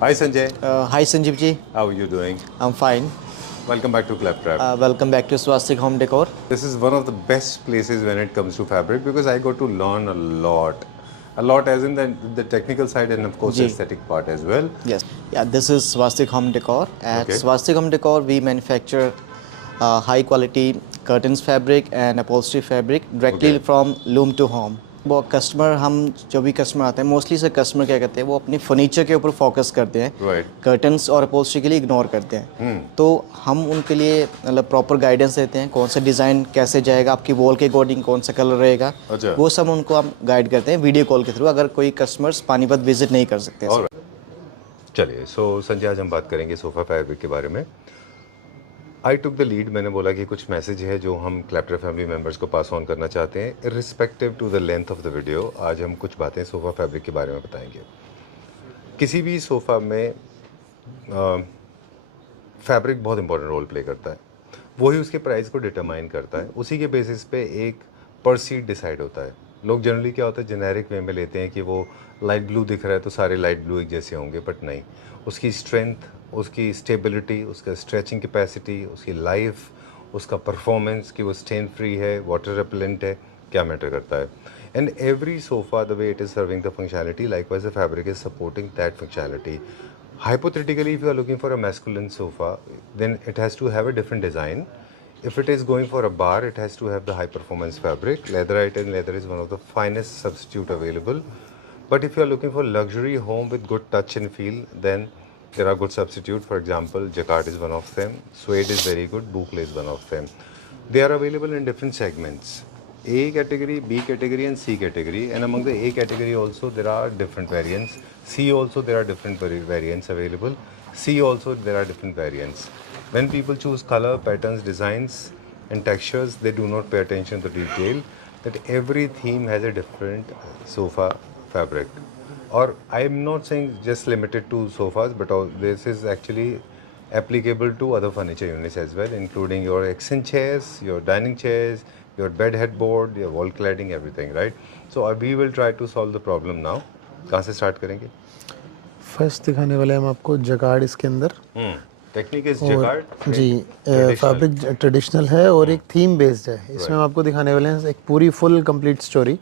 Hi Sanjay, Hi Sanjeev ji, how are you doing? I'm fine. Welcome back to Claptrap. Welcome back to Swastik Home Decor. This is one of the best places when it comes to fabric because I got to learn a lot. A lot as in the technical side and of course the Ji, aesthetic part as well. yes. Yeah, this is Swastik Home Decor. At Okay. Swastik Home Decor, we manufacture high quality curtains fabric and upholstery fabric directly Okay. from loom to home. वो customer हम जो भी customer आते हैं mostly से customer क्या करते हैं वो अपनी फर्नीचर के ऊपर फोकस करते हैं Right. कर्टन्स और अपहोल्स्ट्री के लिए इग्नोर करते हैं तो हम उनके लिए मतलब प्रॉपर गाइडेंस देते हैं कौन सा डिज़ाइन कैसे जाएगा आपकी वॉल के अकॉर्डिंग कौन सा कलर रहेगा अच्छा। वो सब उनको हम गाइड करते हैं वीडियो कॉल के थ्रू अगर कोई कस्टमर्स पानीपत विजिट नहीं कर सकते All right. चलिए संजय आज हम बात करेंगे सोफ़ा फैब्रिक के बारे में। आई टुक द लीड, मैंने बोला कि कुछ मैसेज है जो हम क्लैप्ट्रैप फैमिली मेम्बर्स को पास ऑन करना चाहते हैं irrespective to the length of the video. आज हम कुछ बातें सोफ़ा फैब्रिक के बारे में बताएंगे। किसी भी सोफ़ा में फैब्रिक बहुत इंपॉर्टेंट रोल प्ले करता है, वही उसके प्राइस को डिटरमाइन करता है, उसी के बेसिस पे एक पर सीट डिसाइड होता है। लोग जनरली क्या होता है जेनेरिक वे में लेते हैं कि वो लाइट ब्लू दिख रहा है तो सारे लाइट ब्लू एक जैसे होंगे, बट नहीं। उसकी स्ट्रेंथ, उसकी स्टेबिलिटी, उसका स्ट्रेचिंग कैपेसिटी, उसकी लाइफ, उसका परफॉर्मेंस कि वो स्टेन फ्री है, वाटर रेपेलेंट है, क्या मैटर करता है। And every sofa the way it is serving the functionality likewise the fabric is supporting that functionality. Hypothetically, if you are looking for a masculine sofa, then it has to have a different design. If it is going for a bar, it has to have the high performance fabric. Leatherite, and leather is one of the finest substitute available. But if you are looking for luxury home with good touch and feel, then there are good substitute. For example, jacquard is one of them. Suede is very good. Boucle is one of them. They are available in different segments. A category, B category and C category, and among the A category also there are different variants. C also there are different variants available. C also there are different variants. When people choose color, patterns, designs and textures, they do not pay attention to detail that every theme has a different sofa fabric. Or I am not saying just limited to sofas, but this is actually applicable to other furniture units as well, including your accent chairs, your dining chairs, your bed headboard, your wall cladding, everything, right? So we will try to solve the problem now. कहाँ से start करेंगे? First दिखाने वाले हम आपको जगाड़ इसके अंदर technique is और जगाड़ जी फैब्रिक ट्रेडिशनल है और एक थीम बेस्ड है। इसमें हम आपको दिखाने वाले हैं एक पूरी फुल कंप्लीट स्टोरी।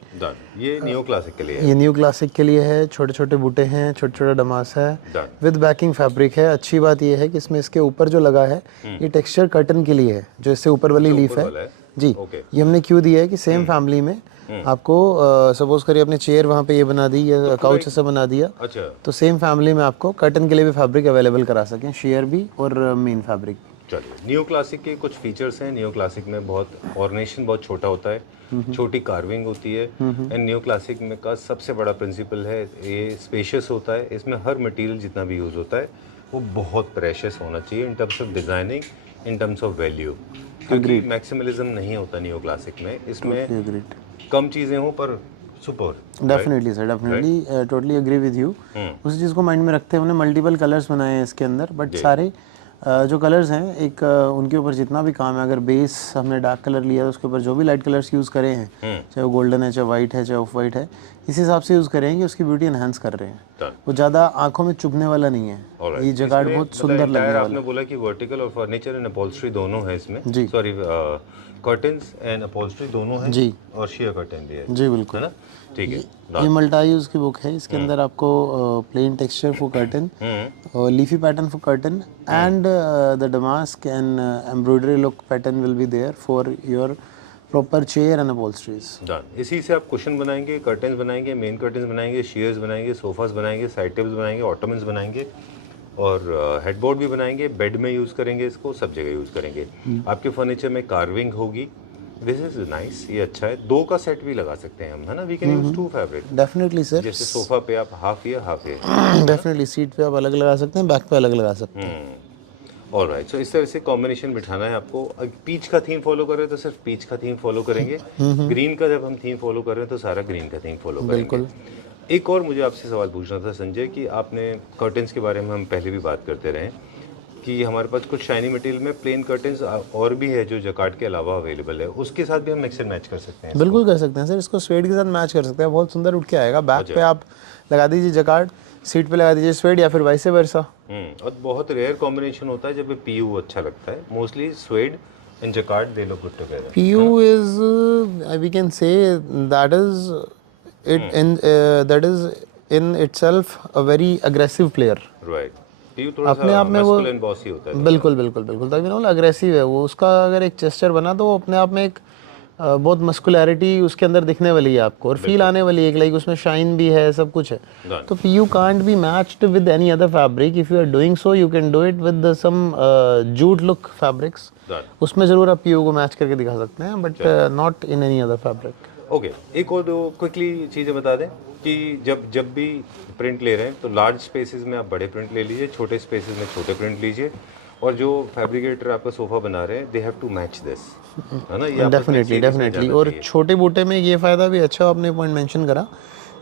ये न्यू क्लासिक के लिए है। ये न्यू क्लासिक के लिए है। छोटे छोटे बूटे हैं, छोटे छोटे डमास है, विद बैकिंग फैब्रिक है। अच्छी बात ये है कि इसमें इसके ऊपर जो लगा है ये टेक्सचर कर्टन के लिए है, जो इससे ऊपर वाली लीफ है जी। ये हमने क्यों दिया है कि सेम फैमिली में आपको सपोज करिए अपने चेयर वहाँ पे ये बना दी या काउच ऐसा बना दिया, अच्छा, तो सेम फैमिली में आपको कर्टन के लिए भी फैब्रिक अवेलेबल करा सकें, शेयर भी और मेन फैब्रिक। चलिए, न्यू क्लासिक के कुछ फीचर्स हैं। न्यू क्लासिक में बहुत ऑर्नेशन बहुत छोटा होता है, छोटी कार्विंग होती है। एंड न्यू क्लासिक में का सबसे बड़ा प्रिंसिपल है ये स्पेशियस होता है। इसमें हर मटेरियल जितना भी यूज़ होता है वो बहुत प्रेशियस होना चाहिए in terms of designing, in terms of value, क्योंकि मैक्सिमलिज्म नहीं होता न्यू क्लासिक में। इसमें कम चीज़ें हों पर super. Definitely sir, definitely totally agree with you. उसी चीज़ को माइंड में रखते हुए हमने मल्टीपल कलर्स बनाए हैं इसके अंदर, बट सारे जो कलर्स हैं एक उनके ऊपर जितना भी काम है, अगर बेस हमने डार्क कलर लिया है उसके ऊपर जो भी लाइट कलर्स यूज़ करे हैं, चाहे वो गोल्डन है, चाहे वाइट है, चाहे ऑफ वाइट है, इस हिसाब से यूज़ करें कि उसकी ब्यूटी एनहांस कर रहे हैं। वो ज़्यादा आंखों में चुभने वाला नहीं है। ये जगाड़ बहुत सुंदर लगने वाला है। आपने बोला कि वर्टिकल और फर्नीचर एंड अपहोल्स्ट्री दोनों है इसमें, सॉरी कर्टन्स एंड अपहोल्स्ट्री दोनों हैं जी, और शेयर कर्टन भी है जी, बिल्कुल, है ना? ठीक है। ये मल्टी यूज़ की बुक है। इसके अंदर आपको plain texture for curtain, leafy pattern for curtain and the damask and embroidery look pattern will be there for your proper chair and upholsteries. Done. इसी से आप कुशन बनाएंगे, कर्टन्स बनाएंगे, मेन कर्टन्स बनाएंगे, शेयर्स बनाएंगे, सोफास बनाएंगे, side tables बनाएंगे, ottomans बनाएंगे और हेडबोर्ड भी बनाएंगे। बेड में यूज़ करेंगे इसको, सब जगह यूज़ करेंगे। आपके फर्नीचर में कार्विंग होगी। दिस इज नाइस, ये अच्छा है। दो का सेट भी लगा सकते हैं हम, है ना? We can use to fabric. Definitely sir, जैसे सोफा पे आप हाफ ये हाफ ये, डेफिनेटली सीट पे आप अलग लगा सकते हैं, बैक पे अलग लगा सकते हैं। ऑलराइट। सो इस तरह से कॉम्बिनेशन बिठाना है आपको। पीच का थीम फॉलो कर रहे हैं तो सिर्फ पीच का थीम फॉलो करेंगे। ग्रीन का जब हम थीम फॉलो कर रहे हैं तो सारा ग्रीन का थीम फॉलो करेंगे। बिल्कुल। एक और मुझे आपसे सवाल पूछना था संजय कि आपने कर्टन्स के बारे में हम पहले भी बात करते रहे कि हमारे पास कुछ शाइनी मटेरियल में प्लेन कर्टन्स और भी है जो जकार्ड के अलावा अवेलेबल है, उसके साथ भी हम मिक्स एंड मैच कर सकते हैं। बिल्कुल कर सकते हैं सर, इसको स्वेड के साथ मैच कर सकते हैं, बहुत सुंदर उठ के आएगा। बैक पे आप लगा दीजिए जकार्ड, सीट पे लगा दीजिए स्वेड या फिर वाइस वर्सा। और बहुत रेयर कॉम्बिनेशन होता है जब ये पीयू अच्छा लगता है, मोस्टली स्वेड एंड जैकार्ड दे लोग put together. PU is we can say that is that is in itself a very aggressive player। Right, PU थोड़ा अपने सा आप में वो मस्कुलिन बॉसी होता है। बिल्कुल बिल्कुल बिल्कुल, तभी ना अग्रेसिव है वो, उसका अगर एक चेस्चर बना तो वो अपने आप में एक बहुत मस्कुलैरिटी उसके अंदर दिखने वाली है आपको, और फील आने वाली है कि लाइक उसमें शाइन भी है, सब कुछ है। Done. तो PU can't be matched with any other fabric. If you are doing so you can do it with some jute look fabrics. Done. उसमें जरूर आप PU को मैच करके दिखा सकते हैं, but not in any other fabric. Okay, एक और दो क्विकली चीज़ें बता दें कि जब भी प्रिंट ले रहे हैं तो लार्ज स्पेसेस में आप बड़े प्रिंट ले लीजिए, छोटे स्पेसेस में छोटे प्रिंट लीजिए, और जो फैब्रिकेटर आपका सोफा बना रहे हैं they have to match this, है ना? ये डेफिनेटली। और छोटे बूटे में ये फ़ायदा भी अच्छा, आपने पॉइंट मेंशन करा,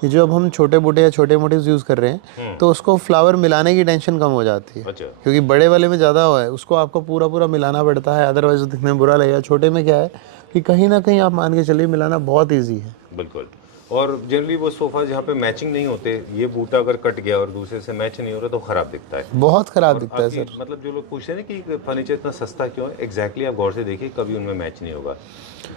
ये जो अब हम छोटे बूटे या छोटे मोटिव्स यूज़ कर रहे हैं तो उसको फ्लावर मिलाने की टेंशन कम हो जाती है। अच्छा, क्योंकि बड़े वाले में ज़्यादा हुआ है, उसको आपको पूरा पूरा मिलाना पड़ता है, अदरवाइज दिखने में बुरा लगेगा। छोटे में क्या है कि कहीं ना कहीं आप मान के चलिए मिलाना बहुत ईजी है। बिल्कुल। और जनरली वो सोफा जहाँ पे मैचिंग नहीं होते, ये बूटा अगर कट गया और दूसरे से मैच नहीं हो रहा तो ख़राब दिखता है, बहुत ख़राब दिखता है सर। मतलब जो लोग पूछते हैं ना कि फर्नीचर इतना सस्ता क्यों है, एग्जैक्टली आप गौर से देखिए कभी उनमें मैच नहीं होगा।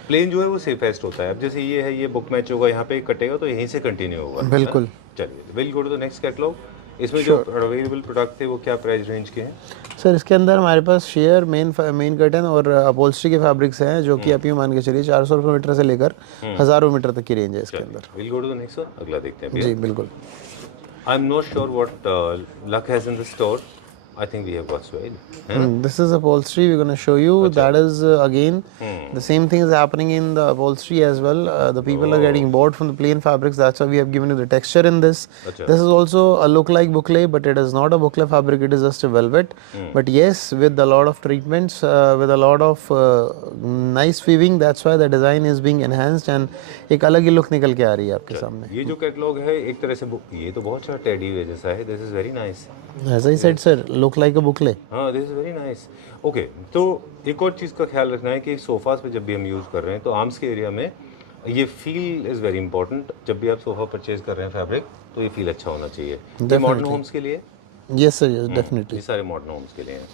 प्लेन जो है वो सेफेस्ट होता है। अब जैसे ये है, ये बुक मैच होगा, यहाँ पे कटेगा तो यहीं से कंटिन्यू होगा। बिल्कुल। चलिए, will go to the next catalogue. इसमें जो अवेलेबल प्रोडक्ट थे वो क्या प्राइस रेंज के हैं? सर इसके अंदर हमारे पास शेयर, मेन कर्टन और अपहोल्स्ट्री के फैब्रिक्स हैं, जो कि आप यूँ मान के चलिए 400 रुपये मीटर से लेकर 1000 रुपये मीटर तक की रेंज है इसके अंदर। Will go to the next one, अगला देखते हैं। जी बिल्कुल। I am not sure what luck has in the store. I think we have got suede. This is upholstery we're going to show you. That is again the same thing is happening in the upholstery as well. The people are getting bored from the plain fabrics. That's why we have given you the texture in this. This is also a look like boucle, but it is not a boucle fabric. It is just a velvet. But yes, with a lot of treatments, with a lot of nice weaving. That's why the design is being enhanced and एक अलग ही look निकल के आ रही है आपके सामने। ये जो कैटलॉग है एक तरह से ये तो बहुत अच्छा टेडी वे जैसा है। This is very nice. As I said, sir, look like a boucle. हाँ, this is very nice. Okay, तो एक और चीज़ का ख्याल रखना है कि सोफ़ास पे जब भी हम यूज़ कर रहे हैं तो आर्म्स के एरिया में ये फील इज़ वेरी इंपॉर्टेंट। जब भी आप सोफ़ा परचेज कर रहे हैं फैब्रिक तो ये फील अच्छा होना चाहिए। ये मॉडर्न होम्स के लिए? Yes sir, yes definitely। ये सारे मॉडर्न होम्स के लिए हैं।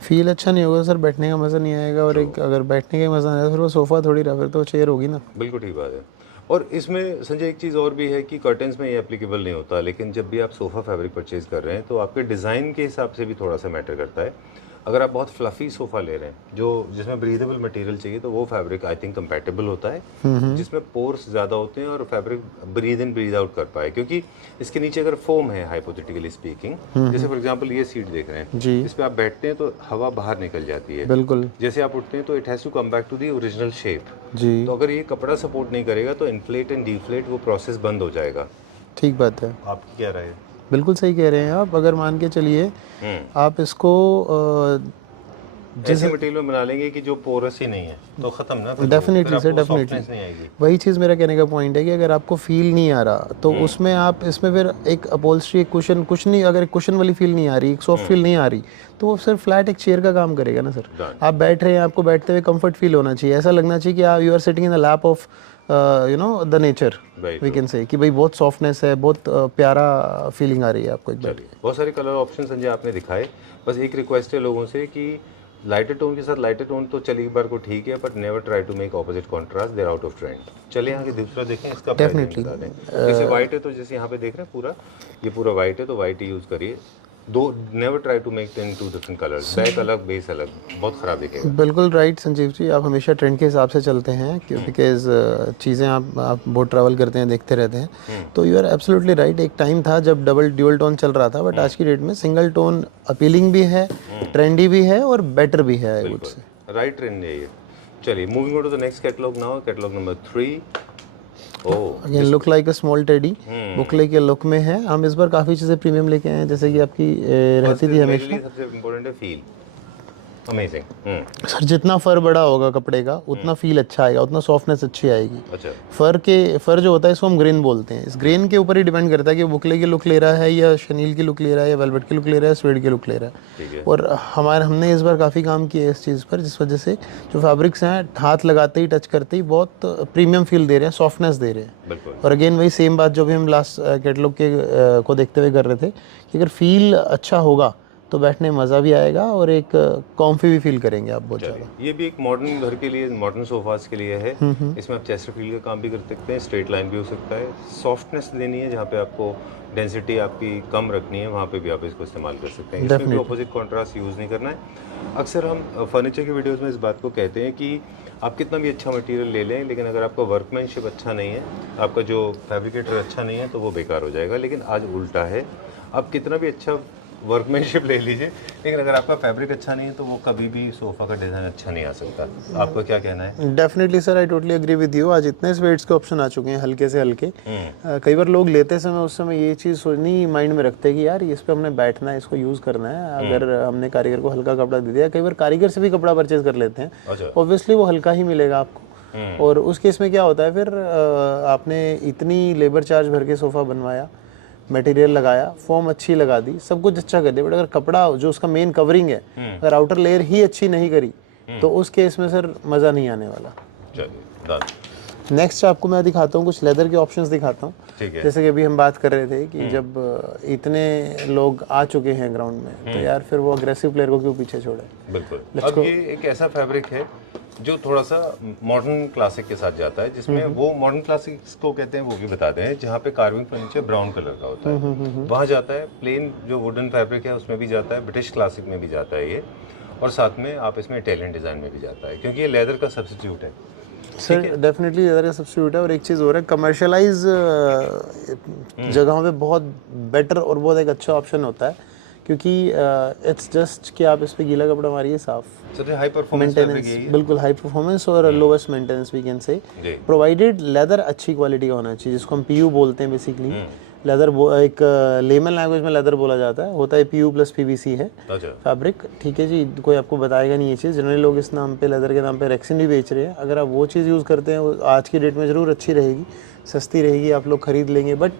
फील अच्छा नहीं होगा सर, बैठने का मज़ा नहीं आएगा, और एक अगर बैठने का मज़ा नहीं आएगा फिर वो सोफ़ा थोड़ी रहा, फिर तो चेयर होगी ना। बिल्कुल ठीक बात है। और इसमें संजय एक चीज़ और भी है कि कर्टन्स में ये एप्लीकेबल नहीं होता, लेकिन जब भी आप सोफ़ा फैब्रिक परचेज़ कर रहे हैं तो आपके डिज़ाइन के हिसाब से भी थोड़ा सा मैटर करता है। अगर आप बहुत फ्लफ़ी सोफ़ा ले रहे हैं जो जिसमें ब्रीदेबल मटेरियल चाहिए तो वो फैब्रिक आई थिंक कंपैटिबल होता है, जिसमें पोर्स ज़्यादा होते हैं और fabric breathe in breathe out कर पाए। क्योंकि इसके नीचे अगर फोम है, हाइपोथेटिकली स्पीकिंग, जैसे फॉर एग्जांपल ये सीट देख रहे हैं जी, इस पर आप बैठते हैं तो हवा बाहर निकल जाती है। बिल्कुल। जैसे आप उठते हैं तो it has to come back to the original shape. जी, तो अगर ये कपड़ा सपोर्ट नहीं करेगा तो इन्फ्लेट एंड डिफ्लेट वो प्रोसेस बंद हो जाएगा। ठीक बात है, आपकी क्या राय है? बिल्कुल सही कह रहे हैं आप। अगर मान के चलिए आप इसको ऐसे मटेरियल में बना लेंगे कि जो पोरस ही नहीं है तो खत्म ना, डेफिनेटली सर, डेफिनेटली नहीं आएगी। वही चीज़ मेरा कहने का पॉइंट है कि अगर आपको फील नहीं आ रहा तो उसमें आप इसमें फिर एक अपहोल्स्ट्री, एक कुशन, कुछ नहीं, अगर कुशन वाली फील नहीं आ रही, एक सॉफ्ट फील नहीं आ रही, तो वो सिर्फ फ्लैट एक चेयर का काम करेगा ना सर। आप बैठ रहे हैं, आपको बैठते हुए कंफर्ट फील होना चाहिए, ऐसा लगना चाहिए कि you are sitting in the lap of you know the nature, we can say कि भाई बहुत सॉफ्टनेस है, बहुत प्यारा फीलिंग आ रही है आपको एक बार। बहुत सारे कलर ऑप्शन संजय आपने दिखाए। बस एक रिक्वेस्ट है लोगों से कि लाइटर टोन के साथ लाइटर टोन तो चलिए एक बार को ठीक है, but never try to make opposite contrast, they are out of trend. चलिए आगे दूसरा देखें, इसका डेफिनेटली बता दें। जैसे वाइट है तो जैसे यहाँ पे देख रहे हैं पूरा ये पूरा वाइट है तो वाइट ही यूज़ करिए। दो never try to make in 2 different colours, back अलग बेस अलग, बहुत ख़राब दिखेगा। बिल्कुल राइट संजीव जी, आप हमेशा ट्रेंड के हिसाब से चलते हैं बिकॉज चीज़ें आप बहुत ट्रैवल करते हैं, देखते रहते हैं, तो यू आर एब्सोल्युटली राइट। एक टाइम था जब डबल ड्यूअल टोन चल रहा था, बट आज की डेट में सिंगल टोन अपीलिंग भी है, ट्रेंडी भी है और बेटर भी है, I would say. Right trend है ये। चलिए moving on to the next catalogue now, catalogue number 3। Again look like a small teddy, boucle के लुक में है। हम इस बार काफ़ी चीज़ें प्रीमियम लेके आए हैं, जैसे कि आपकी रहती थी हमेशा। सबसे इम्पोर्टेंट है फील। अमेजिंग। सर जितना फर बड़ा होगा कपड़े का उतना फील अच्छा आएगा, उतना सॉफ्टनेस अच्छी आएगी। अच्छा। फर जो होता है इसको हम ग्रेन बोलते हैं। इस ग्रेन के ऊपर ही डिपेंड करता है कि बुकले की लुक ले रहा है या शनील की लुक ले रहा है या वेलवेट की लुक ले रहा है, स्वेड की लुक ले रहा ठीक है। है। और हमने इस बार काफ़ी काम किया है इस चीज़ पर, जिस वजह से जो फैब्रिक्स हैं हाथ लगाते ही टच करते ही बहुत प्रीमियम फील दे रहे हैं, सॉफ्टनेस दे रहे हैं। बिल्कुल। और अगेन वही सेम बात जो भी हम लास्ट कैटलॉग के को देखते हुए कर रहे थे कि अगर फील अच्छा होगा तो बैठने में मज़ा भी आएगा और एक कॉम्फी भी फील करेंगे आप बहुत ज़्यादा। ये भी एक मॉडर्न घर के लिए, मॉडर्न सोफास के लिए है। इसमें आप चेस्टरफील्ड का काम भी कर सकते हैं, स्ट्रेट लाइन भी हो सकता है, सॉफ्टनेस देनी है जहाँ पे आपको डेंसिटी आपकी कम रखनी है वहाँ पे भी आप इसको इस्तेमाल कर सकते हैं। इसमें भी ऑपोजिट कॉन्ट्रास्ट यूज़ नहीं करना है। अक्सर हम फर्नीचर के वीडियोज़ में इस बात को कहते हैं कि आप कितना भी अच्छा मटेरियल ले लें, लेकिन अगर आपका वर्कमैनशिप अच्छा नहीं है, आपका जो फैब्रिकेटर अच्छा नहीं है, तो वो बेकार हो जाएगा। लेकिन आज उल्टा है, आप कितना भी अच्छा वर्कमैनशिप ले लीजिए, लेकिन अगर आपका फैब्रिक अच्छा नहीं है तो वो कभी भी सोफ़ा का डिज़ाइन अच्छा नहीं आ सकता। आपका क्या कहना है? Definitely sir, I totally agree with you. आज इतने स्वेट्स के ऑप्शन आ चुके हैं हल्के से हल्के। कई बार लोग लेते समय उस समय ये चीज़ सोचनी माइंड में रखते हैं कि यार इस पर हमने बैठना है, इसको यूज़ करना है। अगर हमने कारीगर को हल्का कपड़ा दे दिया, कई बार कारीगर से भी कपड़ा परचेज कर लेते हैं, अच्छा। ऑब्वियसली वो हल्का ही मिलेगा आपको। और उस केस में क्या होता है फिर आपने इतनी लेबर चार्ज भर के सोफ़ा बनवाया, मटेरियल लगाया, फॉर्म अच्छी लगा दी, सब कुछ अच्छा कर दिया, बट अगर कपड़ा जो उसका मेन कवरिंग है अगर आउटर लेयर ही अच्छी नहीं करी तो उस केस में सर मज़ा नहीं आने वाला। चलिए डन। नेक्स्ट आपको मैं दिखाता हूँ कुछ लेदर के ऑप्शंस दिखाता हूँ। ठीक है। जैसे कि अभी हम बात कर रहे थे कि जब इतने लोग आ चुके हैं ग्राउंड में तो यार फिर वो अग्रेसिव प्लेयर को क्यों पीछे छोड़े। बिल्कुल। अब ये एक ऐसा फैब्रिक है जो थोड़ा सा मॉडर्न क्लासिक के साथ जाता है, जिसमें वो मॉडर्न क्लासिक्स को कहते हैं वो भी बताते हैं, जहाँ पे कार्विंग फर्नीचर ब्राउन कलर का होता है वहाँ जाता है। प्लेन जो वुडन फैब्रिक है उसमें भी जाता है, ब्रिटिश क्लासिक में भी जाता है ये, और साथ में आप इसमें इटालियन डिज़ाइन में भी जाता है, क्योंकि ये लेदर का सब्स्टिट्यूट है। सर डेफिनेटली लेदर का सब्स्टिट्यूट है। और एक चीज़ और है, कमर्शलाइज जगहों पे बहुत बेटर और बहुत एक अच्छा ऑप्शन होता है, क्योंकि इट्स जस्ट कि आप इस पे गीला कपड़ा मारिए, साफ हाई परफॉर्मेंस मेंटेनेंस, बिल्कुल हाई परफॉर्मेंस और lowest maintenance we can say, provided leather अच्छी क्वालिटी का होना चाहिए, जिसको हम पीयू बोलते हैं बेसिकली। लेदर एक लेमन लैंग्वेज में लेदर बोला जाता है, होता है पीयू प्लस पीवीसी है फैब्रिक। ठीक है जी, कोई आपको बताएगा नहीं ये चीज़। जनरली लोग इस नाम पे, लेदर के नाम पे रेक्सिन भी बेच रहे हैं। अगर आप वो चीज़ यूज़ करते हैं, वो आज की डेट में ज़रूर अच्छी रहेगी, सस्ती रहेगी, आप लोग खरीद लेंगे, बट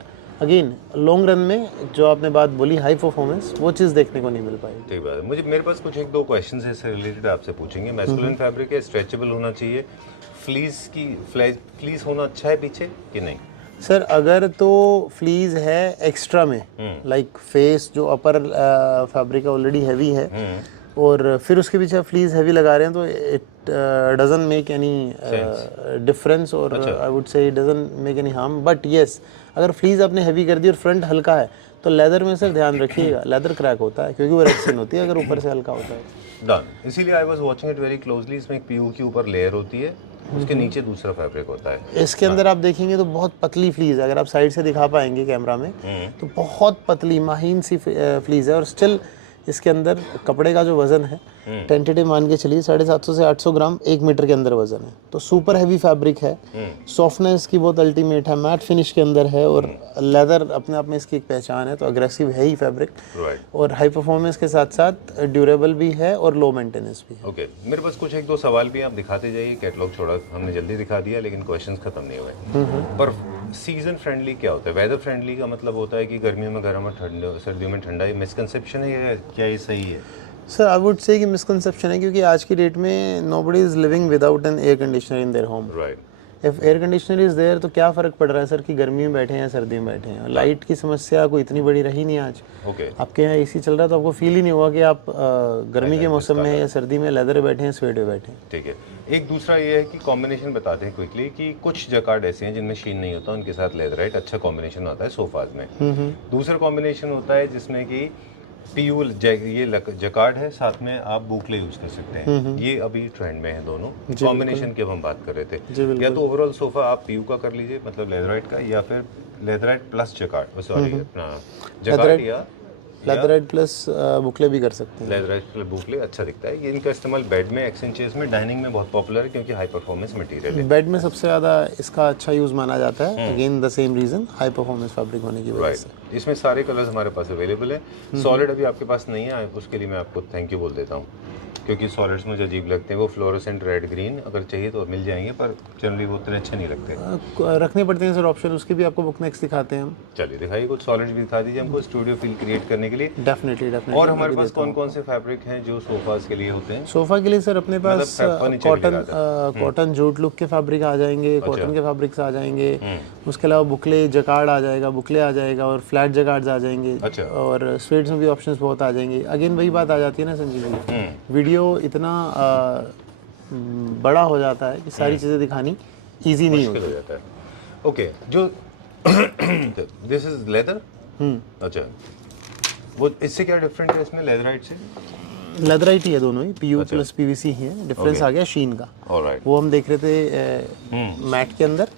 अगेन लॉन्ग रन में जो आपने बात बोली हाई परफॉर्मेंस, वो चीज़ देखने को नहीं मिल पाएगी। ठीक बात है। मेरे पास कुछ एक दो क्वेश्चंस है इससे रिलेटेड, आपसे पूछेंगे। मैस्कुलिन फैब्रिक है, स्ट्रेचेबल होना चाहिए, फ्लीस होना अच्छा है पीछे कि नहीं? सर अगर तो फ्लीज है एक्स्ट्रा में, लाइक फेस जो अपर फैब्रिक ऑलरेडी हैवी है और फिर उसके पीछे फ्लीज हैवी लगा रहे हैं, तो it doesn't make any difference, और I would say it doesn't make any harm. But yes, अगर फ्लीज आपने हैवी कर दी और फ्रंट हल्का है तो लेदर में सर ध्यान रखिएगा, लेदर क्रैक होता है क्योंकि वो रेक्सिन होती है अगर ऊपर से हल्का होता है। डन। इसीलिए I was watching it very closely. इसमें एक पीयू के ऊपर लेयर होती है, उसके नीचे दूसरा फैब्रिक होता है। इसके अंदर आप देखेंगे तो बहुत पतली फ्लीज है, अगर आप साइड से दिखा पाएंगे कैमरा में तो बहुत पतली माहीन सी फ्लीज है। और स्टिल इसके अंदर कपड़े का जो वजन है टेंटेटिव मान के चलिए 750 से 800 ग्राम 1 मीटर के अंदर वजन है, तो सुपर हैवी फैब्रिक है। सॉफ्टनेस की बहुत अल्टीमेट है, मैट फिनिश के अंदर है, और लेदर अपने आप में इसकी एक पहचान है, तो अग्रेसिव है ही फैब्रिक, और हाई परफॉर्मेंस के साथ साथ ड्यूरेबल भी है और लो मेंटेनेंस भी है। ओके, मेरे पास कुछ एक दो सवाल भी आप दिखाते जाइए। कैटलॉग छोड़ा हमने जल्दी दिखा दिया, लेकिन क्वेश्चंस खत्म नहीं हुए। पर सीजन फ्रेंडली क्या होता है? वेदर फ्रेंडली का मतलब होता है कि गर्मियों में गर्म और ठंडे, सर्दियों में ठंडा। ये मिसकंसेप्शन है या क्या ये सही है? सर आई वुड से कि मिसकंसेप्शन है, क्योंकि आज की डेट में nobody is living without an air conditioner in their home. Right. If air conditioner is there तो क्या फ़र्क पड़ रहा है सर कि गर्मी में बैठे हैं या सर्दी में बैठे हैं। लाइट की समस्या कोई इतनी बड़ी रही नहीं आज। ओके। आपके यहाँ एसी चल रहा है तो आपको फील ही नहीं होगा कि आप गर्मी के मौसम में या सर्दी में लेदर बैठे हैं, स्वेट में बैठे हैं। ठीक है। एक दूसरा ये है कि कॉम्बिनेशन बताते हैं क्विकली कि कुछ जकार्ड ऐसे हैं जिनमें शीन नहीं होता, उनके साथ लेदराइट अच्छा कॉम्बिनेशन होता है सोफाज में। दूसरा कॉम्बिनेशन होता है जिसमें कि पीयू ये जकार्ड है, साथ में आप बुकले यूज कर सकते हैं। ये अभी ट्रेंड में है दोनों कॉम्बिनेशन की हम बात कर रहे थे। या तो ओवरऑल सोफा आप पीयू का कर लीजिए, मतलब लेदराइट का, या फिर लेदराइट प्लस जकार्ड, सॉरी अपना जकार्ड या लेदराइट प्लस बुकले भी कर सकते हैं। लेदराइट प्लस बुकले अच्छा दिखता है। ये इनका इस्तेमाल बेड में, एक्सचेंज चेयर्स में, डाइनिंग में बहुत पॉपुलर है क्योंकि हाई परफॉर्मेंस मटेरियल है। बेड में सबसे ज़्यादा इसका अच्छा यूज़ माना जाता है, again the same reason, high performance fabric होने की वजह से। इसमें सारे कलर्स हमारे पास अवेलेबल है। सॉलिड अभी आपके पास नहीं है, उसके लिए मैं आपको थैंक यू बोल देता हूँ। क्योंकि सॉलिड्स मुझे अजीब लगते हैं, वो फ्लोरोसेंट रेड ग्रीन अगर चाहिए तो मिल जाएंगे, पर जनरली वो उतने अच्छे नहीं लगते। रखने पड़ते हैं सर ऑप्शन, उसके भी आपको बुक नेक्स्ट दिखाते हैं हम। चलिए दिखाइए, कुछ सॉलिड्स भी दिखा दीजिए हमको स्टूडियो फील क्रिएट करने के लिए। Definitely definitely. और हमारे पास कौन कौन से फैब्रिक हैं जो सोफास के लिए होते हैं? सोफ़ा के लिए सर अपने पास फर्नीचर कॉटन जूट लुक के फैब्रिक आ जाएंगे, कॉटन के फैब्रिक्स आ जाएंगे, उसके अलावा बुकले जकार्ड आ जाएगा, बुकले आ जाएगा और फ्लैट जकार्ड्स आ जाएंगे। अच्छा। और स्वेट्स में भी ऑप्शंस बहुत आ जाएंगे। अगेन वही बात आ जाती है ना संजीव जी, वीडियो इतना बड़ा हो जाता है कि सारी चीज़ें दिखानी ईजी नहीं मुश्किल हो जाता है। ओके, जो दिस इज लेदर। अच्छा, वो इससे क्या डिफरेंट है इसमें लेदराइट से? लेदराइट ही है दोनों ही, पीयू प्लस पीवीसी ही है। डिफरेंस आ गया शीन का। ऑलराइट। वो हम देख रहे थे मैट के अंदर,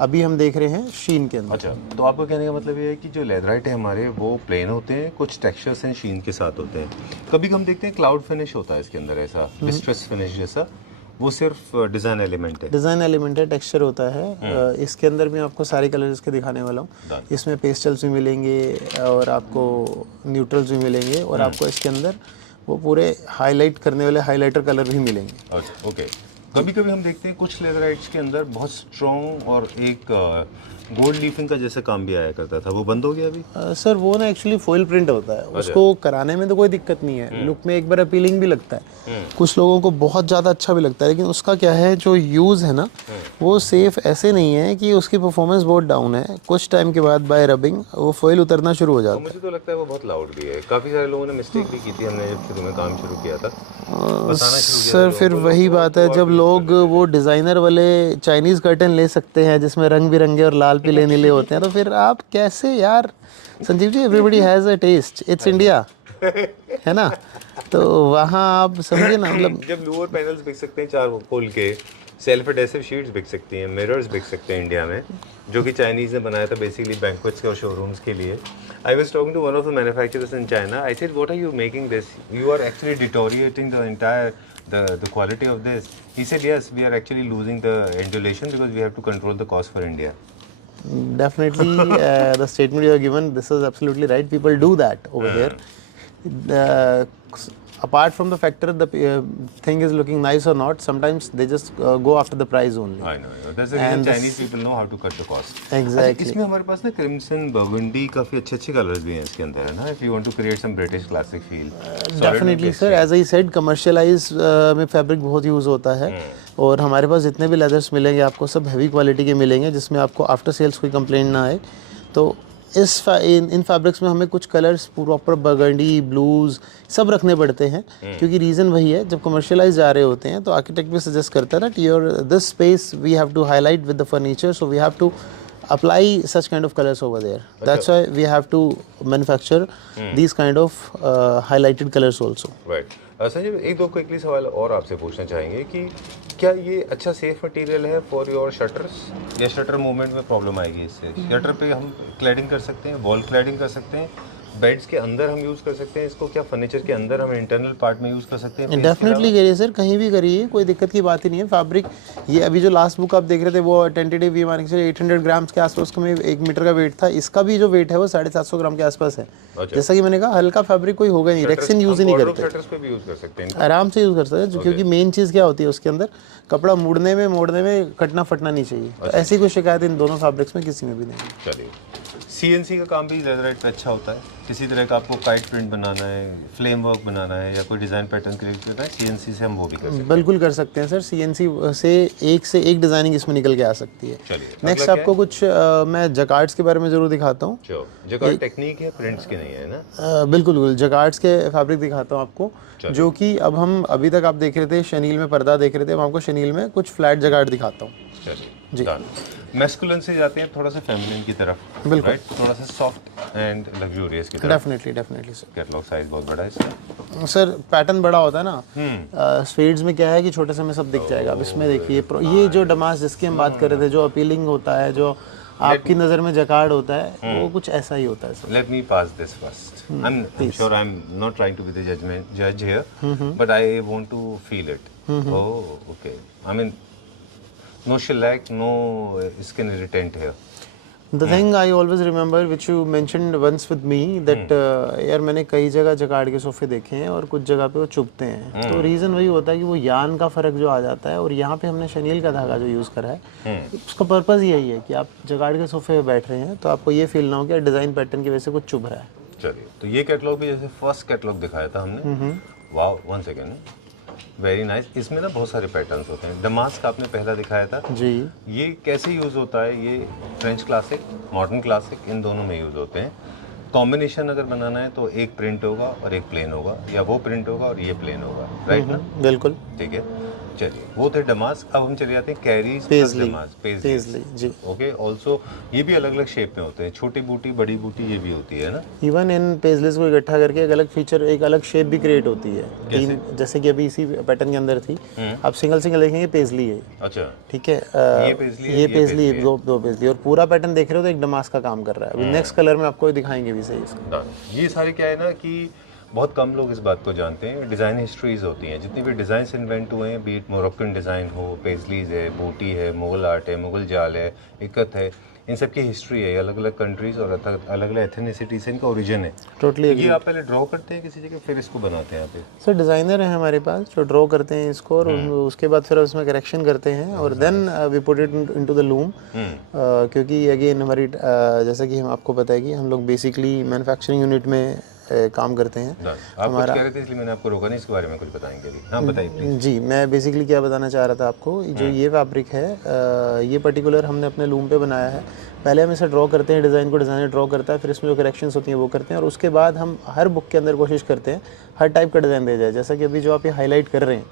अभी हम देख रहे हैं शीन के अंदर। अच्छा, तो आपका कहने का मतलब ये है कि जो लेदराइट है हमारे वो प्लेन होते हैं, कुछ टेक्सचर्स हैं शीन के साथ होते हैं। कभी हम देखते हैं क्लाउड फिनिश होता है इसके अंदर, ऐसा डिस्ट्रेस फिनिश जैसा, वो सिर्फ डिज़ाइन एलिमेंट है। डिज़ाइन एलिमेंट है, टेक्सचर होता है। इसके अंदर भी आपको सारे कलर्स के दिखाने वाला हूँ। इसमें पेस्टल्स भी मिलेंगे और आपको न्यूट्रल्स भी मिलेंगे और आपको इसके अंदर वो पूरे हाईलाइट करने वाले हाईलाइटर कलर भी मिलेंगे। अच्छा, ओके। कभी कभी हम देखते हैं कुछ लेदराइट्स के अंदर बहुत स्ट्रॉन्ग और एक गोल्ड लीफिंग का जैसा काम भी आया करता था, वो बंद हो गया अभी? सर वो ना एक्चुअली फॉइल प्रिंट होता है, उसको कराने में तो कोई दिक्कत नहीं है, लुक में एक बार अपीलिंग भी लगता है, कुछ लोगों को बहुत ज़्यादा अच्छा भी लगता है, लेकिन उसका क्या है जो यूज़ है ना वो सेफ ऐसे नहीं है कि उसकी परफॉर्मेंस बहुत डाउन है। कुछ टाइम के बाद बाय रबिंग वो फॉइल उतरना शुरू हो जाता है। मुझे तो लगता है वो बहुत लाउड भी है, काफ़ी सारे लोगों ने मिस्टेक भी की थी, हमने जब शुरू में काम शुरू किया था बताना शुरू किया। सर फिर वही बात है, जब लोग वो डिज़ाइनर वाले चाइनीज़ कर्टन ले सकते हैं जिसमें रंग बिरंगे और लाल पीले नीले होते हैं, तो फिर आप कैसे यार Sanjeev ji, everybody has a taste, it's India, है ना? तो वहाँ आप समझिए ना, मतलब जब लोअर पैनल्स बिक सकते हैं 4 खोल के, सेल्फ एडेसिव शीट्स बिक सकती हैं, मिरर्स बिक सकते हैं इंडिया में, जो कि चाइनीज़ ने बनाया था बेसिकली बैंक्वेट्स के और शोरूम्स के लिए। I was talking to one of the manufacturers in China, I said what are you making this, you are actually deteriorating the entire the quality of this. He said yes, we are actually losing the indulation because we have to control the cost for India. Definitely, the statement you have given, this is absolutely right. People do that over there. Apart from the factor the thing is looking nice or not, sometimes they just go after the price only. I know. That's the reason Chinese people know how to cut the cost. Exactly. इसमें हमारे पास ना crimson burgundy काफ़ी अच्छे colours भी हैं इसके अंदर, है ना? If you want to create some British classic feel. Definitely sir, as I said, commercialize में फैब्रिक बहुत यूज़ होता है और हमारे पास जितने भी लेदर्स मिलेंगे आपको सब हैवी क्वालिटी के मिलेंगे, जिसमें आपको आफ्टर सेल्स कोई कंप्लेंट ना आए। तो इन फैब्रिक्स में हमें कुछ कलर्स प्रॉपर बर्गंडी, ब्लूज सब रखने पड़ते हैं, क्योंकि रीज़न वही है, जब कमर्शियलाइज जा रहे होते हैं तो आर्किटेक्ट भी सजेस्ट करता है ना, your this space we have to highlight with the furniture, so we have to apply such kind of colors over there. That's why we have to manufacture these kind of highlighted colors also. Right. Sanjay, एक दो quickly सवाल और आपसे पूछना चाहेंगे कि क्या ये अच्छा सेफ मटेरियल है फॉर योर शटर्स, या शटर मूवमेंट में प्रॉब्लम आएगी इससे? शटर पे हम क्लैडिंग कर सकते हैं, वॉल क्लैडिंग कर सकते हैं, बेड्स के अंदर हम यूज़ कर सकते हैं इसको, क्या फर्नीचर के अंदर हम इंटरनल पार्ट में यूज़ कर सकते हैं? डेफिनेटली करिए सर, कहीं भी करिए, कोई दिक्कत की बात ही नहीं है। फैब्रिक ये अभी जो लास्ट बुक आप देख रहे थे वो टेंटेटिव ये मान के चलिए 800 ग्राम्स के आसपास का 1 मीटर का वेट था, इसका भी जो वेट है वो 750 ग्राम के आसपास है। जैसा कि मैंने कहा, हल्का फैब्रिक कोई होगा नहीं, रेक्सिन यूज़ ही नहीं करते, शटर्स पे भी यूज़ कर सकते हैं, आराम से यूज़ कर सकते हैं, क्योंकि मेन चीज़ क्या होती है उसके अंदर, कपड़ा मोड़ने में कटना फटना नहीं चाहिए। तो ऐसी कोई शिकायत इन दोनों फैब्रिक्स में किसी में भी नहीं है। चलिए, सीएनसी का काम भी लेदराइट पे अच्छा होता है, किसी तरह का आपको काइट प्रिंट बनाना है, फ्लेम वर्क बनाना है या कोई डिज़ाइन पैटर्न क्रिएट करना है, सीएनसी से हम वो भी कर सकते हैं। बिल्कुल कर सकते हैं सर, सीएनसी से एक डिज़ाइनिंग इसमें निकल के आ सकती है। चलिए, नेक्स्ट आपको कुछ मैं जकार्ड्स के बारे में ज़रूर दिखाता हूँ। जकार्ड टेक्निक है, प्रिंट्स की नहीं है ना? बिल्कुल जकार्ड्स के फैब्रिक दिखाता हूँ आपको, जो कि अब हम अभी तक आप देख रहे थे शनील में पर्दा देख रहे थे, अब आपको शनील में कुछ फ्लैट जकार्ड दिखाता हूँ। जी, मैस्कुलिन से जाते हैं थोड़ा सा फेमिनिन की तरफ, बिल्कुल राइट, थोड़ा सा सॉफ्ट एंड लग्जूरियस की तरफ। Definitely sir. कैटलॉग साइज बहुत बड़ा है इसका सर, पैटर्न बड़ा होता है ना, स्वेड्स में क्या है कि छोटे से में सब दिख जाएगा। अब इसमें देखिए ये जो डमास जिसकी हम बात कर रहे थे, जो अपीलिंग होता है, जो आपकी नज़र में जकार्ड होता है, वो कुछ ऐसा ही होता है sir. Let me pass this first. I'm sure I'm not trying to be the judge here, but I want to feel it. Oh, okay. I mean, no shellac, no skin irritant here. The thing I always remember which you mentioned once with me that यार मैंने कई जगह jacquard के सोफे देखे हैं और कुछ जगह पे वो चुभते हैं। तो रीज़न वही होता है कि वो यान का फ़र्क जो आ जाता है, और यहाँ पे हमने शनील का धागा जो यूज़ करा है उसका पर्पज़ यही है कि आप जकार्ड के सोफे पे बैठ रहे हैं तो आपको ये फील ना हो कि डिज़ाइन पैटर्न की वजह से कुछ चुभ रहा है। चलिए, तो ये कैटलॉग भी जैसे फर्स्ट कैटलॉग दिखाया था हमने, वाह, 1 सेकेंड, वेरी नाइस। इसमें ना बहुत सारे पैटर्न्स होते हैं। डमास्क आपने पहला दिखाया था जी, ये कैसे यूज़ होता है? ये फ्रेंच क्लासिक, मॉडर्न क्लासिक, इन दोनों में यूज़ होते हैं। कॉम्बिनेशन अगर बनाना है तो एक प्रिंट होगा और एक प्लेन होगा, या वो प्रिंट होगा और ये प्लेन होगा, राइट ना? बिल्कुल ठीक है, चलिए, वो थे डमास्क। अब हम चले जाते हैं कैरीज प्लस पेजली, डमास्क, पेजली जी। ओके। ऑल्सो ये भी अलग अलग शेप में होते हैं, छोटी बूटी, बड़ी बूटी, ये भी होती है ना? इवन इन पेजलेस को इकट्ठा करके एक अलग फीचर, एक अलग शेप भी क्रिएट होती है। तीन, जैसे कि अभी इसी पैटर्न के अंदर थी, आप सिंगल सिंगल देखेंगे पेजली है, अच्छा, ठीक है। ये पेजली है, ये पेजली, दो पेजली, और पूरा पैटर्न देख रहे हो तो एक डमास्क का काम कर रहा है। अभी नेक्स्ट कलर में आपको दिखाएंगे भी सही इसका। ये सारे क्या है ना कि बहुत कम लोग इस बात को जानते हैं, डिज़ाइन हिस्ट्रीज होती हैं। जितनी भी डिज़ाइंस इन्वेंट हुए हैं, बीट मोरक्कन डिज़ाइन हो, पेजलीज है, बूटी है, मुगल आर्ट है, मुगल जाल है, इकत है, इन सब की हिस्ट्री है, अलग अलग कंट्रीज और अलग अलग एथनिसिटी से इनका ओरिजिन है। टोटली ये आप पहले ड्रॉ करते हैं किसी जगह, फिर इसको बनाते हैं आप? सर डिज़ाइनर है हमारे पास जो ड्रॉ करते हैं इसको, और उसके बाद फिर उसमें करेक्शन करते हैं, और then we put it into the loom. क्योंकि अगेन हमारी जैसा कि हम आपको पता है कि हम लोग बेसिकली मैन्युफैक्चरिंग यूनिट में काम करते हैं। आप कुछ कह रहे थे इसलिए मैंने आपको रोका नहीं, इसके बारे में कुछ बताएंगे भी? हाँ, बताइए प्लीज। जी, मैं बेसिकली क्या बताना चाह रहा था आपको, जो ये फैब्रिक है ये पर्टिकुलर हमने अपने लूम पे बनाया है। पहले हम इसे ड्रॉ करते हैं, डिज़ाइन को डिज़ाइनर ड्रॉ करता है, फिर इसमें जो करेक्शंस होती हैं वो करते हैं, और उसके बाद हम हर बुक के अंदर कोशिश करते हैं हर टाइप का डिज़ाइन दे जाए। जैसा कि अभी जो आप ये हाईलाइट कर रहे हैं,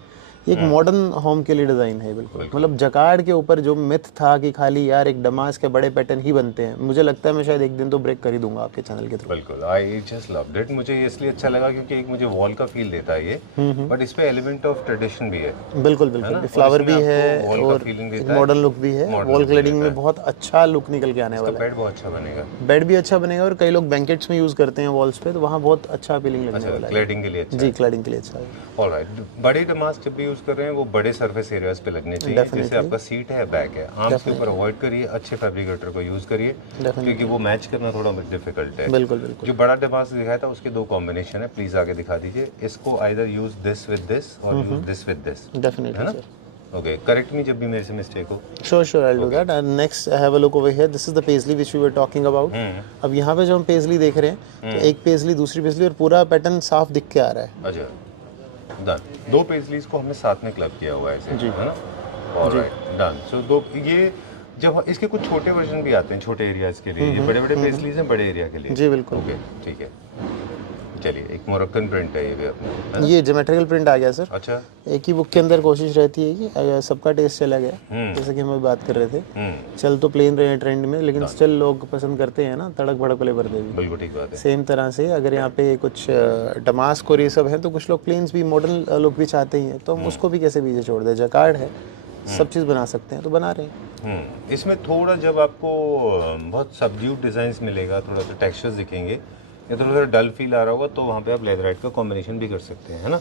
ये एक मॉडर्न होम के लिए डिज़ाइन है बिल्कुल। मतलब जकार्ड के ऊपर जो मिथ था कि खाली यार एक डमास्क के बड़े पैटर्न ही बनते हैं, मुझे लगता है मैं शायद एक दिन तो ब्रेक कर ही दूंगा आपके चैनल के थ्रू। बिल्कुल, आई जस्ट लव्ड इट। मुझे ये इसलिए अच्छा लगा क्योंकि एक मुझे वॉल का फील देता है ये, बट इस पे एलिमेंट ऑफ ट्रेडिशन भी है। बिल्कुल बिल्कुल, फ्लावर भी है और एक मॉडर्न लुक भी है। वॉल क्लेडिंग में बहुत अच्छा लुक निकल के आने वाला है। बेड बहुत अच्छा बनेगा, बेड भी अच्छा बनेगा, और कई लोग बैंकेट्स में यूज़ करते हैं वॉल्स पे, तो वहाँ बहुत अच्छा फीलिंग लगने वाला है। क्लेडिंग के लिए अच्छा जी, क्लेडिंग के लिए अच्छा है। ऑलराइट, बड़े डमास्क जब भी यूज कर रहे हैं वो बड़े सरफेस एरियाज पे लगने चाहिए। जैसे आपका सीट है, बैक है, आर्म्स के ऊपर अवॉइड करिए, अच्छे फैब्रिकेटर को यूज करिए, क्योंकि वो मैच करना थोड़ा डिफिकल्ट है। बिल्कुल बिल्कुल। जो बड़ा डमास्क दिखाया था उसके 2 कॉम्बिनेशन है, प्लीज आगे दिखा दीजिए। इसको either use this with this और use this with this, definitely sir. Okay, correct me जब भी मेरे से मिस्टेक हो। Sure, I'll do that. And next, I have a look over here. This is the paisley which we were talking about. अब यहाँ पे जो हम पेजली देख रहे हैं, तो एक पेजली, दूसरी पेजली, और पूरा पैटर्न साफ दिख के आ रहा है। अच्छा, डन। 2 पेजलीज को हमने साथ में क्लब किया हुआ है ऐसे, है ना? Alright, done. सो 2 ये जब इसके कुछ छोटे वर्जन भी आते हैं छोटे एरियाज के लिए, ये बड़े बड़े पेजलीज हैं बड़े एरिया के लिए। जी बिल्कुल। ओके, ठीक है। चलिए, एक मोरक्कन प्रिंट है ये भी अपना, है ना? ये ज्योमेट्रिकल प्रिंट आ गया सर। अच्छा, एक ही बुक के अंदर कोशिश रहती है कि अगर सबका टेस्ट चला गया, जैसे कि हम अभी बात कर रहे थे, चल तो प्लेन रहे ट्रेंड में, लेकिन स्टिल लोग पसंद करते हैं ना तड़क भड़क वाले पर्दे भी। बिल्कुल ठीक बात है। सेम तरह से अगर यहाँ पे कुछ डमास्क और ये सब है, तो कुछ लोग प्लेन्स भी मॉडर्न लुक भी चाहते ही हैं, तो हम उसको भी कैसे पीछे छोड़ दें। जकार्ड है, सब चीज़ बना सकते हैं, तो बना रहे हैं। इसमें थोड़ा जब आपको बहुत सबड्यूड डिजाइन्स मिलेगा, थोड़ा सा टेक्सचर्स दिखेंगे, या थोड़ा सा डल फील आ रहा होगा, तो वहाँ पे आप लेदराइट का कॉम्बिनेशन भी कर सकते हैं, है ना?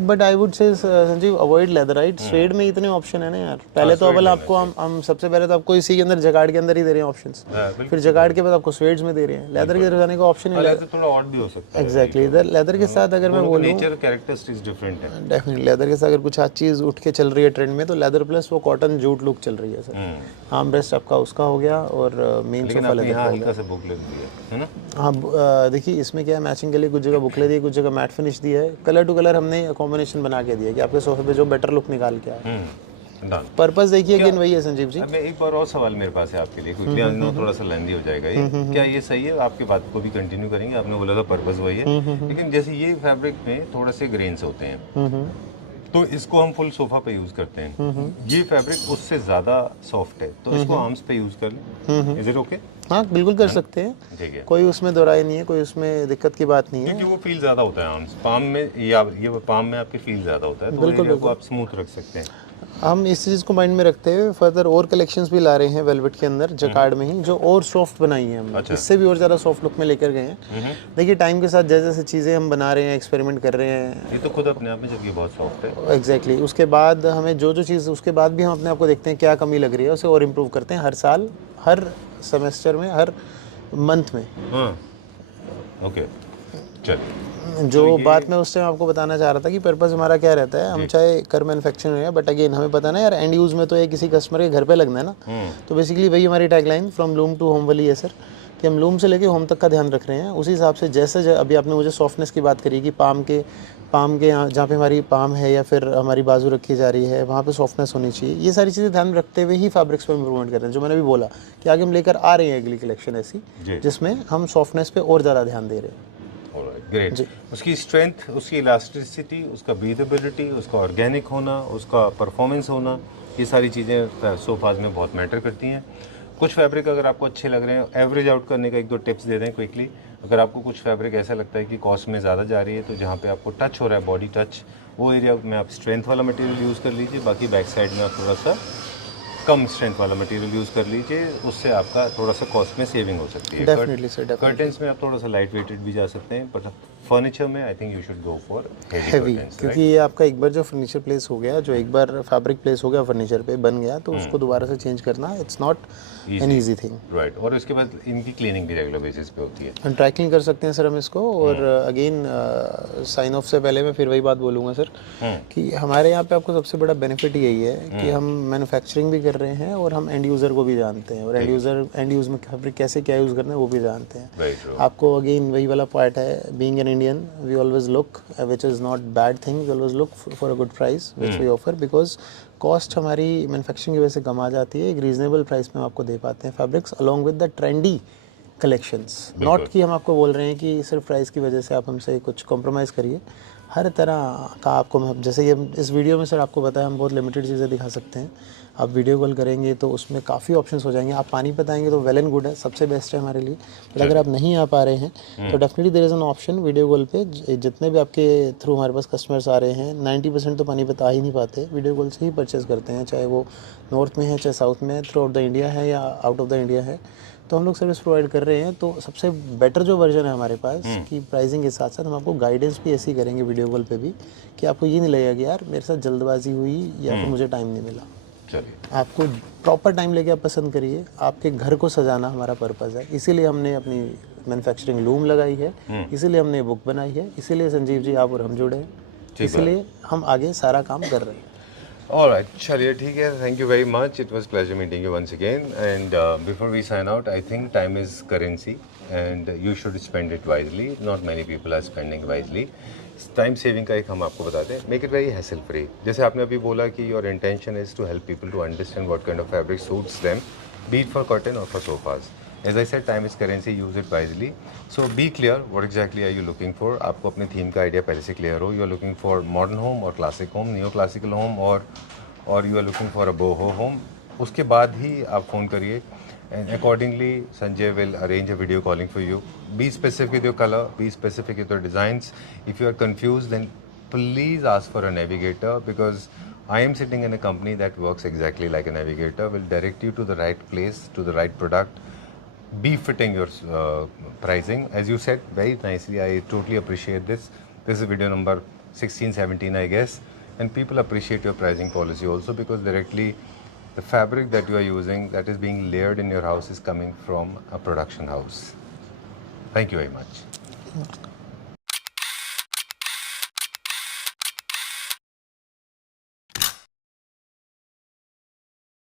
बट आई वुड से संजीव अवॉइड लेदराइट। स्वेड में इतने ऑप्शन है ना यार। पहले तो अव्वल आपको हम सबसे पहले तो आपको इसी के अंदर जकार्ड के अंदर ही दे रहे हैं ऑप्शंस, फिर जकार्ड के बाद आपको स्वेड्स में दे रहे हैं। लेदर के जाने का ऑप्शन है, लेदर थोड़ा ऑड भी हो सकता है। एग्जैक्टली। इधर लेदर के साथ अगर मैं बोलूँ, नेचर कैरेक्टरिस्टिक्स डिफरेंट है डेफिनेटली लेदर के साथ अगर कुछ आज चीज़ उठ के चल रही है ट्रेंड में, तो लेदर प्लस वो कॉटन जूट लुक चल रही है सर। आर्म रेस्ट आपका उसका हो गया, और मेन सोफा लेदर का हो गया। हल्का सा बुकलेट दिया है ना? हाँ, देखिए इसमें क्या है, मैचिंग के लिए कुछ जगह बुकले दी है, कुछ जगह मैट फिनिश दिया है, कलर टू कलर हमने कॉम्बिनेशन बना के दिया कि आपके सोफे पे जो बेटर लुक निकाल के आए। पर्पस देखिए अगेन वही है संजीव जी। अब एक बार और सवाल मेरे पास है आपके लिए, क्योंकि आज ना थोड़ा सा लेंदी हो जाएगा ये। क्या ये सही है? आपकी बात को भी कंटिन्यू करेंगे। आपने बोला था पर्पस वही है, लेकिन जैसे ये फैब्रिक में थोड़ा से ग्रेन्स होते हैं, तो इसको हम फुल सोफा पे यूज करते हैं। ये फैब्रिक उससे ज्यादा सॉफ्ट है, तो इसको आर्म्स पे यूज कर लें। Is it okay? हाँ बिल्कुल कर सकते हैं, ठीक है, कोई उसमें दोराई नहीं है, कोई उसमें दिक्कत की बात नहीं है। क्योंकि वो फील ज्यादा होता है आर्म्स, पाम में या ये पाम में आपके फील ज्यादा होता है, तो एरिया को आप स्मूथ रख सकते हैं। हम इस चीज़ को माइंड में रखते हुए फर्दर और कलेक्शंस भी ला रहे हैं वेलवेट के अंदर, जकार्ड में ही, जो और सॉफ्ट बनाई है हमने। इससे भी और ज़्यादा सॉफ्ट लुक में लेकर गए हैं। देखिए टाइम के साथ जैसे जैसे चीज़ें हम बना रहे हैं, एक्सपेरिमेंट कर रहे हैं। ये तो खुद अपने आप में जबकि बहुत सॉफ्ट है। एग्जैक्टली। उसके बाद हमें जो चीज़ उसके बाद भी हम अपने आप को देखते हैं क्या कमी लग रही है, उसे और इम्प्रूव करते हैं हर साल। हर सेमेस्टर में, हर मंथ में। हाँ, ओके, चल। जो बात मैं उस टाइम आपको बताना चाह रहा था कि पर्पस हमारा क्या रहता है, हम चाहे कर मैन्युफैक्चरिंग है, बट अगेन हमें पता ना यार एंड यूज़ में तो ये किसी कस्टमर के घर पे लगना है ना। तो बेसिकली वही हमारी tagline from loom to home वाली है सर, कि हम लूम से लेके होम तक का ध्यान रख रहे हैं। उसी हिसाब से जैसे अभी आपने मुझे सॉफ्टनेस की बात करी कि पाम के यहाँ जहाँ पे हमारी पाम है या फिर हमारी बाजू रखी जा रही है वहाँ पे सॉफ्टनेस होनी चाहिए। ये सारी चीज़ें ध्यान रखते हुए ही फैब्रिक्स पे इम्प्रूवमेंट कर रहे हैं। जो मैंने भी बोला कि आगे हम लेकर आ रहे हैं अगली कलेक्शन ऐसी जिसमें हम सॉफ्टनेस पे और ज़्यादा ध्यान दे रहे हैं। ग्रेट। उसकी स्ट्रेंथ, उसकी इलास्टिसिटी, उसका ब्रीदेबिलिटी, उसका ऑर्गेनिक होना, उसका परफॉर्मेंस होना, ये सारी चीज़ें सोफाज में बहुत मैटर करती हैं। कुछ फैब्रिक अगर आपको अच्छे लग रहे हैं, एवरेज आउट करने का एक दो टिप्स दे दें क्विकली। अगर आपको कुछ फैब्रिक ऐसा लगता है कि कॉस्ट में ज़्यादा जा रही है, तो जहाँ पे आपको टच हो रहा है, बॉडी टच, वो एरिया में आप स्ट्रेंथ वाला मटेरियल यूज़ कर लीजिए। बाकी बैक साइड में आप थोड़ा सा कम स्ट्रेंथ वाला मटेरियल यूज़ कर लीजिए, उससे आपका थोड़ा सा कॉस्ट में सेविंग हो सकती है। Definitely sir, definitely. कर्टेंस में आप थोड़ा सा लाइट वेटेड भी जा सकते हैं, बट फर्नीचर में I think you should go for heavy, क्योंकि ये आपका एक बार जो फर्नीचर प्लेस हो गया, जो एक बार फैब्रिक प्लेस हो गया फर्नीचर पे बन गया, तो उसको दोबारा से चेंज करना it's not an easy thing. Right. और उसके बाद इनकी क्लीनिंग भी रेगुलर बेसिस पे होती है। हम ट्रैक नहीं कर सकते हैं सर हम इसको। और अगेन साइन ऑफ से पहले मैं फिर वही बात बोलूँगा सर कि हमारे यहाँ पे आपको सबसे बड़ा बेनिफिट यही है कि हम मैन्युफैक्चरिंग भी कर रहे हैं और हम एंड यूज़र को भी जानते हैं, और एंड यूज़ में फैब्रिक कैसे क्या यूज़ करना है वो भी जानते हैं। आपको अगेन वही वाला पॉइंट है, being an Indian we always look, which is not bad thing, we always look for a good price which we offer, because cost हमारी मैन्युफैक्चरिंग की वजह से कम आ जाती है। एक रीजनेबल प्राइस में हम आपको दे पाते हैं fabrics along with the trendy collections. Not कि हम आपको बोल रहे हैं कि सिर्फ प्राइस की वजह से आप हमसे कुछ कॉम्प्रोमाइज़ करिए। हर तरह का आपको हम, जैसे कि इस वीडियो में सर आपको पता है हम बहुत लिमिटेड चीज़ें दिखा सकते हैं। आप वीडियो कॉल करेंगे तो उसमें काफ़ी ऑप्शंस हो जाएंगे। आप पानी बताएंगे तो वेल एंड गुड है, सबसे बेस्ट है हमारे लिए। बट अगर आप नहीं आ पा रहे हैं तो definitely there is an option video call पे। जितने भी आपके थ्रू हमारे पास कस्टमर्स आ रहे हैं 90% तो पानी बता ही नहीं पाते, वीडियो कॉल से ही परचेज़ करते हैं, चाहे वो नॉर्थ में है चाहे साउथ में है, थ्रू आउट द इंडिया है या आउट ऑफ द इंडिया है। तो हम लोग सर्विस प्रोवाइड कर रहे हैं। तो सबसे बेटर जो वर्जन है हमारे पास कि प्राइसिंग के साथ साथ हम आपको गाइडेंस भी ऐसी करेंगे वीडियो कॉल पे भी कि आपको ये नहीं लगेगा कि यार मेरे साथ जल्दबाजी हुई या फिर मुझे टाइम नहीं मिला। आपको प्रॉपर टाइम लेके आप पसंद करिए। आपके घर को सजाना हमारा पर्पज़ है, इसीलिए हमने अपनी मैन्युफैक्चरिंग लूम लगाई है, इसीलिए हमने बुक बनाई है, इसीलिए संजीव जी आप और हम जुड़े हैं, इसीलिए हम आगे सारा काम कर रहे हैं। Alright, चलिए ठीक है. Thank you very much. It was pleasure meeting you once again. And before we sign out, I think time is currency, and you should spend it wisely. Not many people are spending wisely. Time saving का एक हम आपको बताते हैं. Make it very hassle free. जैसे आपने अभी बोला कि your intention is to help people to understand what kind of fabric suits them, be it for curtain or for sofas. As I said, time is currency. Use it wisely. So be clear. What exactly are you looking for? आपको अपने theme का idea पहले से clear हो. You are looking for modern home or classic home, neo classical home, or you are looking for a boho home. उसके बाद ही आप phone करिए. And accordingly, Sanjay will arrange a video calling for you. Be specific with your color. Be specific with your designs. If you are confused, then please ask for a navigator, because I am sitting in a company that works exactly like a navigator. Will direct you to the right place, to the right product. Be fitting your pricing. As you said very nicely, I totally appreciate this. This is video number 16, 17, I guess. And people appreciate your pricing policy also, because directly the fabric that you are using, that is being layered in your house, is coming from a production house. Thank you very much.